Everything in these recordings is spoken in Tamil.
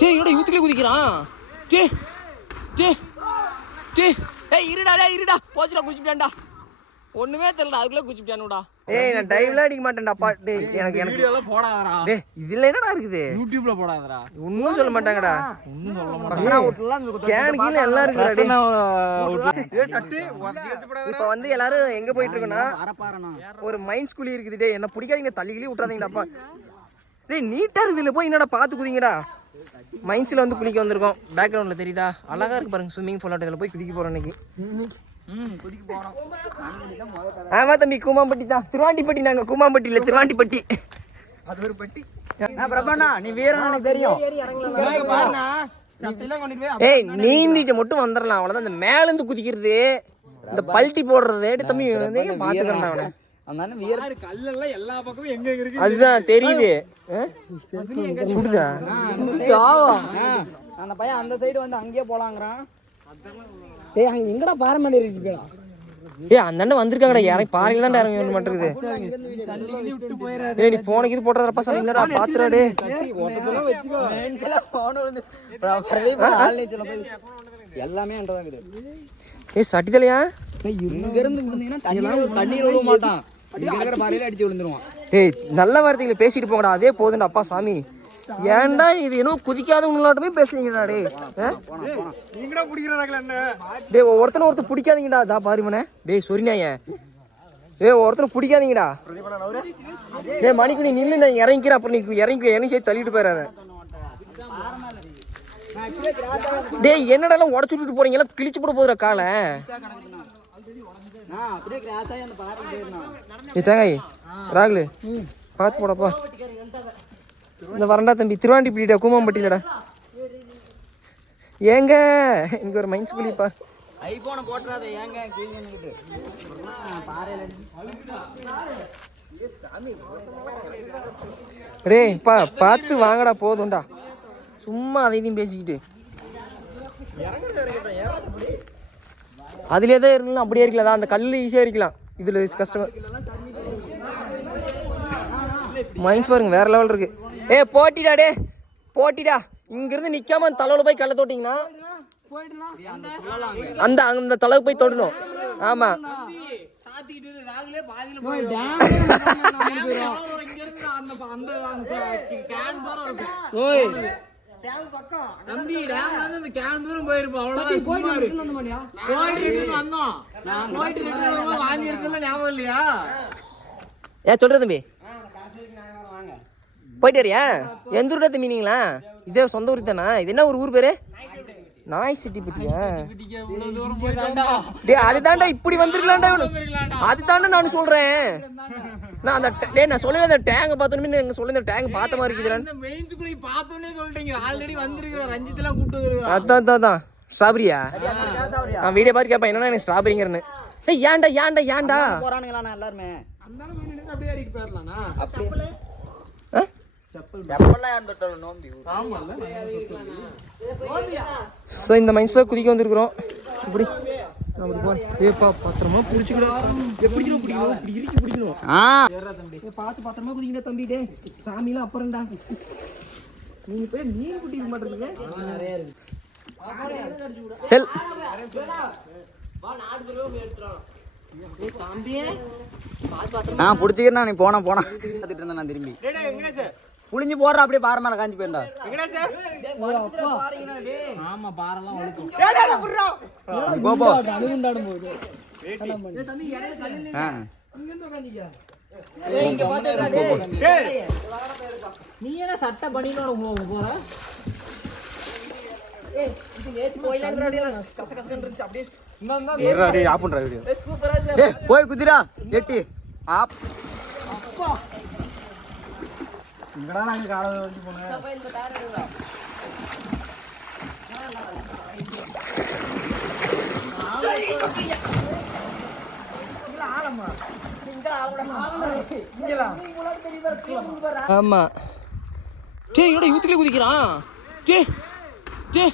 டே இவட யூத்துலயே குதிக்கிறான். டே டே டே ஏய் இருடா டேய் இருடா போச்சுடா குதிச்சிட்டான்டா. ஒண்ணுமே தெரியல அதுக்குள்ள குதிச்சிட்டானுடா. ஏய் நான் டைவ்ல அடிக்க மாட்டேன்டா அப்பா. டேய் எனக்கு வீடியோ எல்லாம் போடாதடா. டேய் இதுல என்னடா இருக்குது? யூடியூப்ல போடாதடா. ஒண்ணும் சொல்ல மாட்டாங்கடா. ஒண்ணும் சொல்ல மாட்டாங்க. பசங்க ஓட்டலாம் கேன் கீழ எல்லாம் இருக்குடா டேய். ஏய் சட்டி உடைச்சிட்டு போடாதடா. இப்போ வந்து எல்லாரும் எங்க போயிட்டு இருக்கோம்னா ஒரு மைண்ட் ஸ்கூல் இருக்குது டேய். என்ன பிடிக்காதீங்க தள்ளிகிளி விட்டுறாதீங்கடா அப்பா. டேய் நீட்டா இருக்குதுல போய் என்னடா பாத்து குதிங்கடா. மைன்ஸ்ல வந்து குளிக்க வந்திருக்கோம். பேக்ரவுண்ட்ல தெரியுதா அழகா இருக்கு பாருங்க ஸ்விம்மிங் பூல். இதுல போய் குதிக்க போறோம் இன்னைக்கு. குதிக்க போறோம். ஆமா தம்பி கூமாம்பட்டி தான். திருவாண்டிப்பட்டி நாங்க கூமாம்பட்டி இல்ல திருவாண்டிப்பட்டி. அது ஒரு பட்டி. பிரபண்ணா நீ வீரன் எனக்கு தெரியும். ஏய் நீந்திட்டு மட்டும் வந்துடலாம் அவ்வளவுதான். இந்த மேல இருந்து குதிக்கிறது இந்த பல்ட்டி போடுறது தம்பி பாத்துக்கிறேன் அவனை. அதுதான் தெரியுது. சுடுதா அந்த பையன் அந்த சைடு வந்து அங்கேயே போலாங்கிறான். ஏய் அங்க எங்கடா பாரமேல இருக்கு? ஏய் அந்த அண்ணன் வந்திருக்காங்கடா. இறங்கி பாறையில தான் இறங்க வேணும் மாட்டேங்குது. ஏய் நீ போனுக்கு இது போடுறப்ப சொன்னீங்கடா பாத்துடா டேய். எல்லாமே அண்டதான் இருக்குது. ஏய் சட்டி தலையா இங்க இருந்து குடுந்தீங்கன்னா தண்ணீர் விழுக மாட்டான். பாறையில அடிச்சு விழுந்துருவான். ஏய் நல்ல வார்த்தைகளை பேசிட்டு போங்கடா. அதே போதுண்டா அப்பா சாமி. ஏன்டா இது இன்னும் குதிக்காத உங்களாட்டமே பேசுறீங்கடா டே. நீங்கடா பிடிக்கிறாங்களா என்ன? டேய் ஒருத்தனை ஒருத்தர் பிடிக்காதீங்கடா. அதா பாருமனே டேய் சொரினாய. டேய் ஒருத்தனை பிடிக்காதீங்கடா. டேய் மணிக்கு நீ நில்லு நான் இறங்கிக்கிற. அப்புறம் நீ இறங்கி என்ன செய்ய தள்ளிட்டு போயிடாத. டேய் என்னடா எல்லாம் உடச்சு விட்டுட்டு போறீங்க எல்லாம் கிழிச்சு போட போதுற காலை. தேங்காய் ராகுலு பார்த்து போடப்பா. இந்த வரண்டா தம்பி திருவாண்டிப்பட்டிடா கூமாம்பட்டிலடா. ஏங்க இங்க ஒரு மைண்ட்ஸ் புலிப்பா. ஐபோனை போட்றாத ஏங்க கீங்கன்னுகிட்டு பாறையில டேய் பா பார்த்து வாங்கடா போதும்டா. சும்மா அதையும் பேசிக்கிட்டு அதுலேயே தான் இருக்கலாம். அப்படியே இருக்கலாம். அந்த கல்லில் ஈஸியாக இருக்கலாம். இதில் கஷ்டம். மைண்ட்ஸ் பாருங்க வேற லெவல் இருக்கு. ஏ போட்டிடா டே போட்டிடா. இங்கிருந்து நிக்காம தலையில போய் கல்ல தொட்டிங்கன்னா அந்த அந்த தலைவு போய் தொடணும். ஆமா ஏன் சொல்ற தம்பி போயிட்டு வரியா? எந்த ஊர்ல தம்பிங்களா? இதே சொந்த ஊர் தானா? இது என்ன ஒரு ஊர் பேரு? நாய் சிட்டி பட்டியா? டே அதுதான்டா இப்படி வந்திருக்கலாம்டா. அதுதான்டா நான் சொல்றேன். நான் அந்த டே நான் சொல்லல அந்த டேங்க பார்த்தோமே எங்க சொல்ல இந்த டேங்க் பார்த்த மாதிரி இருக்குதுடா. இந்த மெயின்ஸ் கூட பார்த்தோனே சொல்லிட்டீங்க. ஆல்ரெடி வந்திருக்கிற ரஞ்சித்லாம் கூட்டி வந்திருக்கான். அதான் ஸ்ட்ராபெரியா? நான் வீடியோ பார்த்து கேட்பேன் என்னன்னா எனக்கு ஸ்ட்ராபெரிங்கறன்னு. ஏய் ஏன்டா ஏன்டா ஏன்டா போறானுங்களா? நான் எல்லாரும் அந்தான மீன் அப்படியே ஏறிட்டு போறலாம்னா அப்படியே இந்த மைன்ஸ்ல குதிக்க வந்திருக்கிறோம். இப்படி ஏப்பா பத்திரமா புடிச்சுக்கடா. எப்படி பிடிக்கணும்? இப்படி இறுக்கி பிடிக்கணும். பார்த்து பத்திரமா குதிக்கடா தம்பி. டே சாமிலாம் அப்புறம்டா. நீங்க போய் மீன் குட்டிக்க மாட்டீங்க. செல் நான் பிடிச்சிக்கிறேன். நீ போனா பார்த்துட்டு இருந்தேன். நான் திரும்பி புளிஞ்சு போடுற அப்படியே பாறை மேல காஞ்சி போயிருந்தா. ஆமா பாறைலாம் நீ என்ன சட்டை பண்ணினோட போற? போய் குதிரா எட்டி ஆப் இங்கடா நாங்க காலை வண்டி போனோம். ஆமா டே இவட யூத்துலயே குதிக்கிறான். டே டே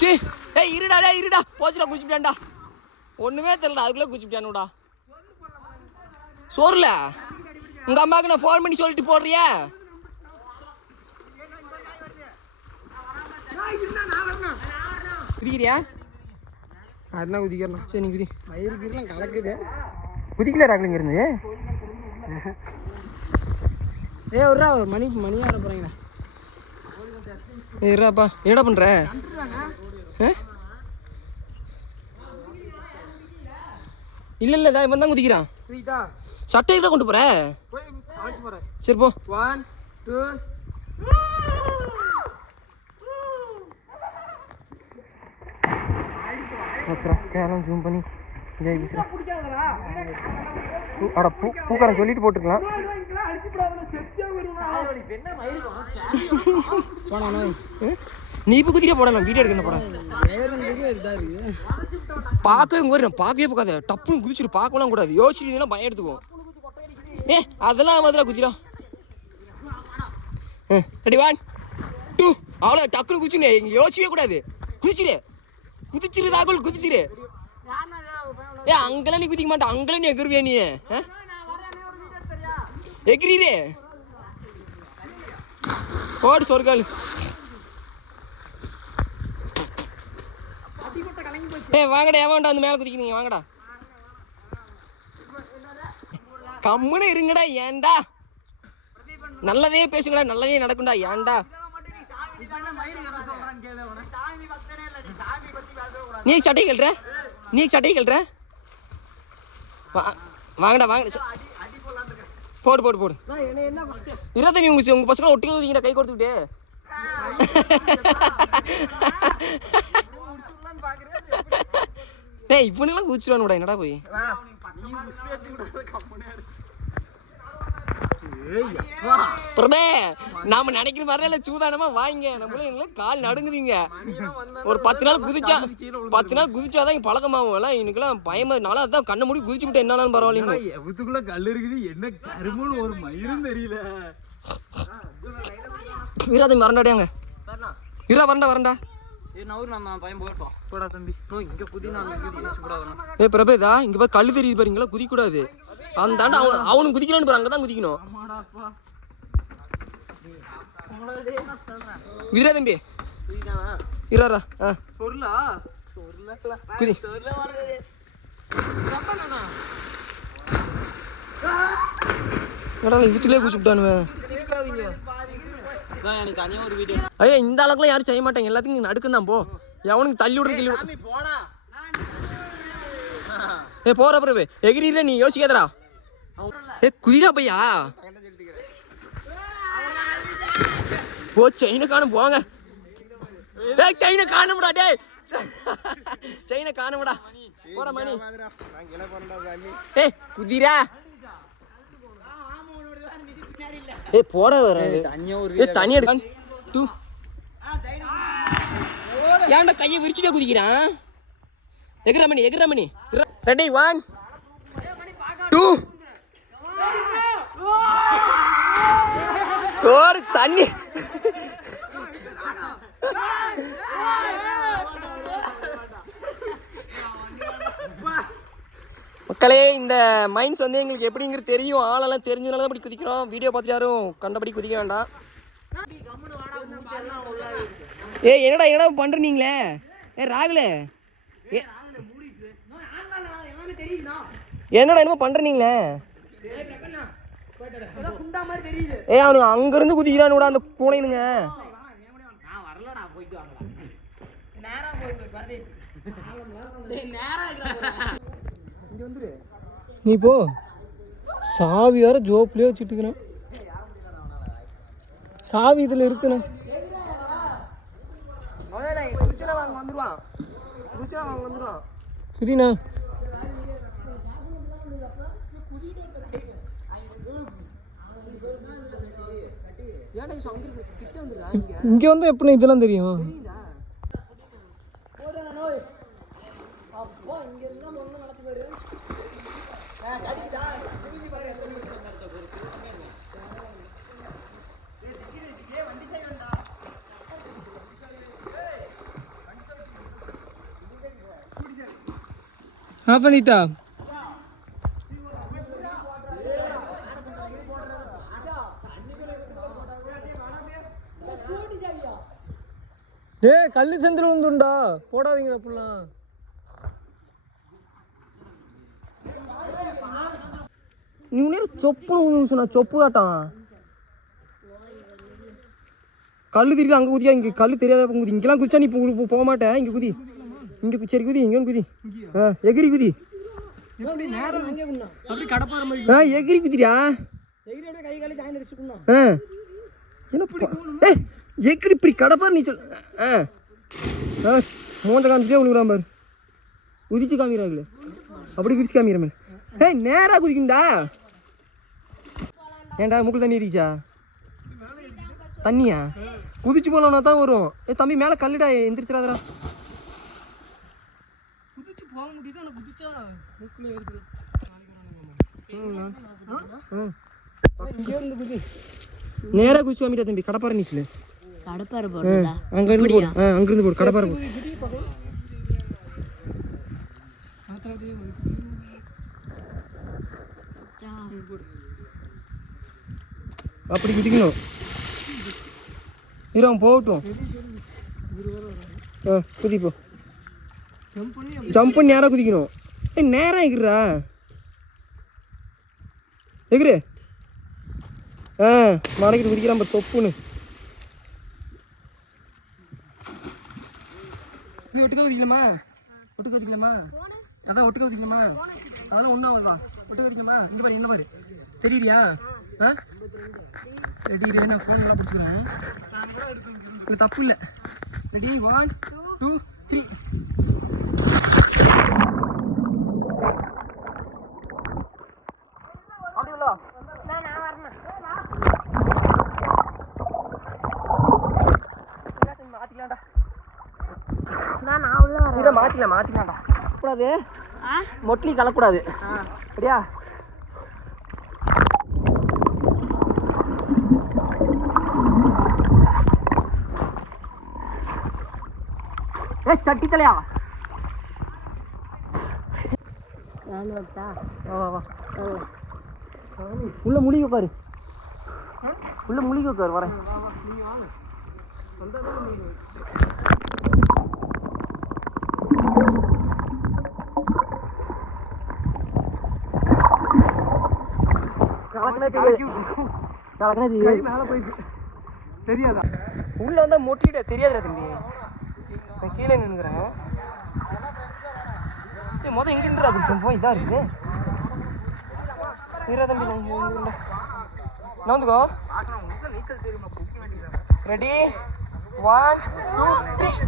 டே ஏய் இருடா டேய் இருடா போச்சுடா குதிச்சிட்டான்டா. ஒண்ணுமே தெரியல அதுக்குள்ள குதிச்சிட்டானுடா. சோறுல உங்க அம்மாவுக்கு நான் ஃபோன் பண்ணி சொல்லிட்டு போடுறியா? குதிக்கிறியா? அதெல்லாம் குதிக்கலாம். சரி நீ குதி. மயிலுக்குலாம் கலக்குது. குதிக்கல ராகுல் இங்க இருந்து. ஒரு மணி ஆட போறீங்களா? இருப்பா. என்னடா பண்ற? இல்ல இவன் தான் குதிக்கிறான். சட்டை கூட கொண்டு போற. சரி போ. 1 2 கேரம் ஜூம் பண்ணி பூக்காரன் சொல்லிட்டு போட்டுருக்கலாம். நீ இப்போ குதிக்க போட நான் வீடியோ எடுக்கணும் போட. பார்க்கவே போகாத. டப்புன்னு குதிச்சிட்டு பார்க்கலாம் கூடாது. யோசிச்சுட்டு பயம் எடுத்துக்குவோம். அதெல்லாம் மாதிரி குதிரா. ரெடி 1 2 அவ்வளோ டக்குனு குதிச்சுனே. இங்கே யோசிக்கவே கூடாது. குதிச்சிரு ராகுல் குதிச்சிரு. அங்கெல்லாம் நீ குதிக்க மாட்டேன். அங்கெல்லாம் நீ எகிருவியா? நீ எகிரீரே ஓடு சொர்க்கால். வாங்கடா. ஏவாண்டா அந்த மேலே குதிக்கிறீங்க? வாங்கடா. கம்முன்னு இருங்கடா. ஏன்டா நல்லதே பேசுங்கடா. நல்லதே நடக்கும்டா. ஏன்டா நீ சட்டை கழட்டுற? வாங்கடா. போடு. இருபத்தம்பி உங்க பசங்க ஒட்டிங்க கை கொடுத்துக்கிட்டு. இப்பெல்லாம் குதிச்சிடானுடா. என்னடா போய் பிரபே நாம நினைக்கிற மாதிரி சூதானமா வாங்க. நம்மளும் கால் நடுங்குதீங்க. ஒரு 10 நாள் குதிச்சாதான் பழக்கமாகும். எல்லாம் இன்னைக்கெல்லாம் பயமா. நாளா அதான் கண்ணை மூடி குதிச்சு விட்டு என்னாலும் பரவாயில்ல. கல் இருக்குது. என்ன கருமுன்னு ஒரு மயிரும் தெரியல. வீராதம்பி வரண்டாடியாங்க. வரண்டா. பிரபேதா இங்க பாரு கல்லு தெரியுது பாரு. இங்கெல்லாம் குதிக்க கூடாது. அந்த அவனும் குதிக்கிறான்னு பாரு. அங்கதான் குதிக்கணும். வீராதம்பி இரா குதி. வீட்டுலயே குதிச்சுட்டானுவேன். ஐயா இந்த அளவுக்குலாம் யாரும் செய்ய மாட்டாங்க. எல்லாத்துக்கும் நடுக்கும் தான். போ எவனுக்கு தள்ளி விடுறது போற பிரபு எகிரில நீ யோசிக்காதடா. குதிரா பையா. செயினை காணும் போங்க. செயினை காணும்டா. செயினை காணும்டா. போட மணி. குதிரா போட வர தண்ணி எடு. ஏன்டா கையை விரிச்சுட்டே குதிக்கிறான்? எகிரா மணி. ரெடி 1 2 ஓடு தண்ணி. மக்களே இந்த மைண்ட்ஸ் எங்களுக்கு எப்படிங்கிறது தெரியும். ஆளெல்லாம் தெரிஞ்சதுனால தான் இப்படி குதிக்கிறோம். வீடியோ பார்த்துட்டு யாரும் கண்டபடி குதிக்க வேண்டாம். என்னடா பண்றீங்களே? ராகுலே என்னமோ பண்றீங்களே? அவனுக்கு அங்க இருந்து குதிக்கிறான் அந்த பூனைனுங்க. நீ போ. சாவி வேற ஜோப்லயே வச்சுட்டுக்கிறேன். சாவி இதுல இருக்குண்ணா. குதினா இங்க வந்து எப்படி இதெல்லாம் தெரியும்? பண்ணிட்டா டேய் கல்லு சந்தில வந்துண்டா போடாதீங்கடா புல்லாம். நீ நேரம் சொப்பு சொன்னா சொப்பு காட்டான். கல் தெரியுது அங்கே குதியா, இங்கே கல் தெரியாத குதி. இங்கெல்லாம் குதிச்சா நீ போக மாட்டேன். இங்கே குதி, இங்கே சரி குதி, இங்கே குதி. எகிரி குதி, எகிரி குதியா. என்ன எகிரி இப்படி கடப்பாரு நீ சொல். மோஞ்ச காமிச்சிட்டே உனக்குறான் பாரு. குதிச்சு காமிக்கிறாங்களே, அப்படி குதிச்சு காமிக்கிறேன். நேராக குதிக்கண்டா. ஏன்டா மூக்கில் தண்ணி இருந்துச்சா? தண்ணியா? குதிச்சு போகலன்னா தான் வரும். தம்பி மேலே கல்லுடா, எந்திரிச்சிடாதடா. குதிச்சு போக முடியுது, ஆனால் குதிச்சா மூக்கில் ஏறுது. நேராக குதிச்சு வாமிட்டா தம்பி. கடப்பாறை நீச்சல் கடப்பாறை போடுறதா? அங்கேருந்து போடு, அங்கேருந்து போடு. கடப்பாறை போடு. அப்படி குதிக்கணும். அவன் போகட்டும். குதிப்போ. ஜம்ப் பண்ணி நேராக குதிக்கணும். நேராக எகிரா, எகிரு. மடக்கிட்டு குதிக்கிறான் பாரு சொப்புன்னு. ஒட்டுக்க குதிக்கலாமா? ஒட்டுக்க குதிக்கலாமா? அதான் ஒட்டுக்க குதிக்கலாமா? அதெல்லாம் ஒன்றும் ஆகுதா? ஒட்டுக்க குதிக்கலாமா? இந்த பாரு, இந்த பாரு தெரியுறியா? ரெடி, நான் ஃபோன் எல்லாம் பிடிச்சிக்கிறேன். இது தப்பு இல்லை. ரெடி, 1 2 3. அப்படிங்களா? மாத்திக்கலாம்டா. மாத்திக்கலாம்டா. கூடாது, மொட்லி கலக்கூடாது. சரியா? சட்டி தலையா உள்ள முழுகி உட்காரு. உள்ள முழுகி உட்காரு. வரேன். தெரியாதா? உள்ள வந்தா மொட்டிட தெரியாதுடா தம்பி. நான் கீழே நின்னுக்கிறேன். மொதல் எங்க இருந்துடா குடிச்சோம். இதா இருக்குது. நீரா தம்பி, நான் வந்துக்கோ. ரெடி, 1 2 3.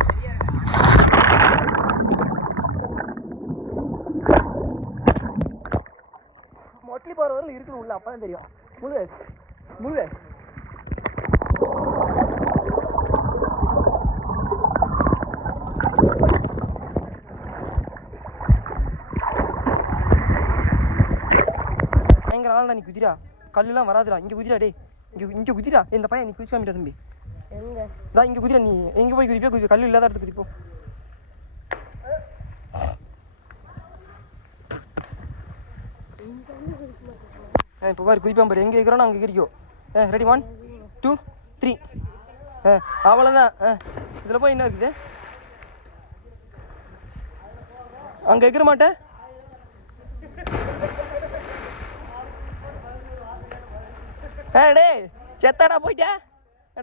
மொட்லி போகிற வரல இருக்கணும் உள்ள, அப்பதான் தெரியும். முழு முழு பயங்கர ஆள்டா. நீ குதிரா, கல்லுலாம் வராதுடா. இங்கே குதிரா. டே இங்கே குதிரா. இந்த பையன் நீ குதிச்சு காமிட்டா தம்பி. இங்கே குதிரா. நீ எங்கே போய் குதிப்பா? குதி, கல் இல்லாத இடத்துக்கு குதிப்போம். இப்போ பாரு குதிப்பான் பாரு. எங்கே இருக்கிறோம் அங்கே இருக்கிறோம். ரெடி, 1 2 3. அவ்வளோதான். இதில் போய் என்ன இருக்குது? அங்கே இருக்கிற மாட்டேன். டே செத்தாடா போயிட்டா.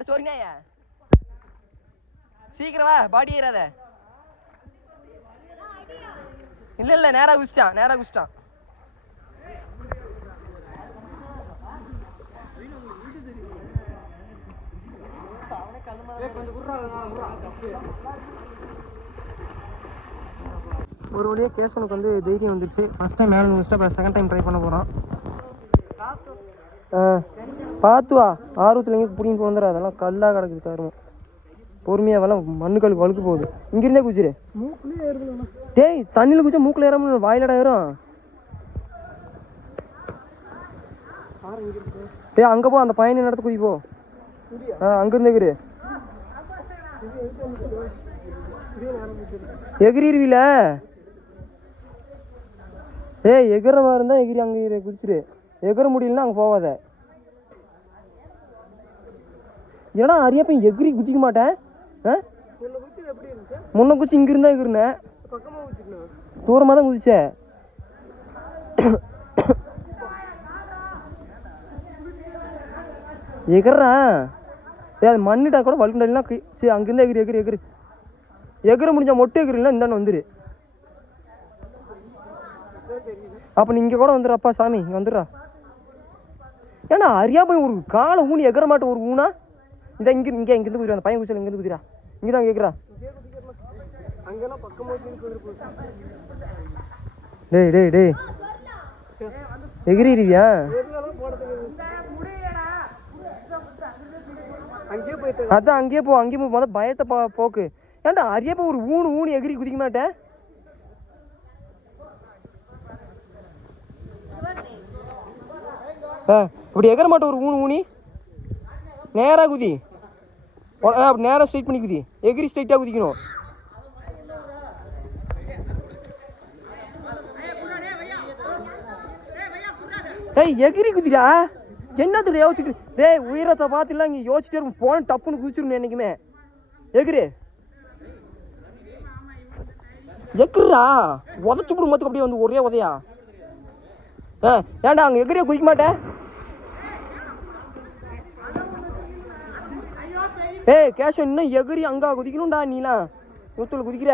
சொல்லினாயா சீக்கிரம் வா, பாடி ஏறாத. இல்லை நேராக குதிச்சிட்டான். ஒரு வழியாக கேசவனுக்கு வந்து தைரியம் வந்துருச்சு. ஃபஸ்ட் டைம் மேலே முடிச்சுட்டு இப்போ செகண்ட் டைம் ட்ரை பண்ண போகிறான். பார்த்து வா, ஆர்வத்தில் எங்கே பிடிங்கிட்டு வந்துடும். அதெல்லாம் கல்லாக கிடக்குது. காரணம் பொறுமையாக வேலை மண்ணுக்கல் வழுக்கு போகுது. இங்கிருந்தே குதிச்சிரு. டேய் தண்ணியில் குதிச்சா மூக்கில் ஏறாம வாயிலடா ஏறும். டேய் அங்கே போ, அந்த பையன் நடத்து குதி போ. அங்கிருந்தே எகிரு. எகிரிருவில. எகிற மாதிரி இருந்தால் எகிரி அங்கே குதிச்சிரு. எகிற முடியலன்னா அங்கே போகாத. ஏன்னா அரியப்ப எகிரி குதிக்க மாட்டேன். முன்ன குதிச்சது எப்படி இருந்துச்சு? முன்ன குச்சி இங்கே இருந்தா இருக்கிறேன், பக்கமாக குதிச்சுக்கணும். தூரமாக தான் குதிச்சேன். எகிறேன். அது மண்ணிட்டா கூட வலுக்குண்டா. சரி அங்கேருந்து எகிரி எகிரி எகிரி எகிர முடிஞ்சா மொட்டை எகிரிலாம் இந்தாண்டு வந்துடு. அப்போ நீ இங்கே கூட வந்துடுறப்பா சாமி, இங்கே வந்துடுறா. ஏன்னா அறியா போய் ஒரு காலை ஊனி எகிற மாட்டேன். ஒரு ஊனா இதான் இங்கேருந்து குதிரா. அந்த பையன் குதிச்சல இங்கேருந்து குதிரா. இங்கே தான் கேட்குறா. அங்கெல்லாம் பக்கமாக குதிச்சு. டேய் டேய் டேய் எகிரியா? அங்கேயே போயிட்டு அதான் அங்கேயே போ, அங்கேயே போ. மொதல் பயத்தை போக்கு. ஏன்டா அறியா போய் ஒரு ஊனி எகிரி குதிக்க மாட்டேன். இப்படி எகிற மாட்டேன். ஒரு ஊனி நேராக குதி. அப்படி நேராக ஸ்ட்ரைட் பண்ணி குதி. எகிரி ஸ்ட்ரைட்டாக குதிக்கணும். டேய் எகிரி குதிடா. என்னத்துடைய யோசிச்சுட்டு டேய் உயரத்தை பார்த்துலாம் இங்கே யோசிச்சுட்டே இருக்கும். போன டப்புன்னு குதிச்சிடணும் என்றைக்குமே. எகிரி எக்குறா உதச்சு விடும் மொத்தம். அப்படியே வந்து ஒரே உதையா. ஏன்டா அங்கே எகிரியா குதிக்க மாட்டேன். ஏய் கேஷம் இன்னும் எகிரி அங்கே குதிக்கணும்டா. நீலாம் நூற்றுல குதிக்கிற.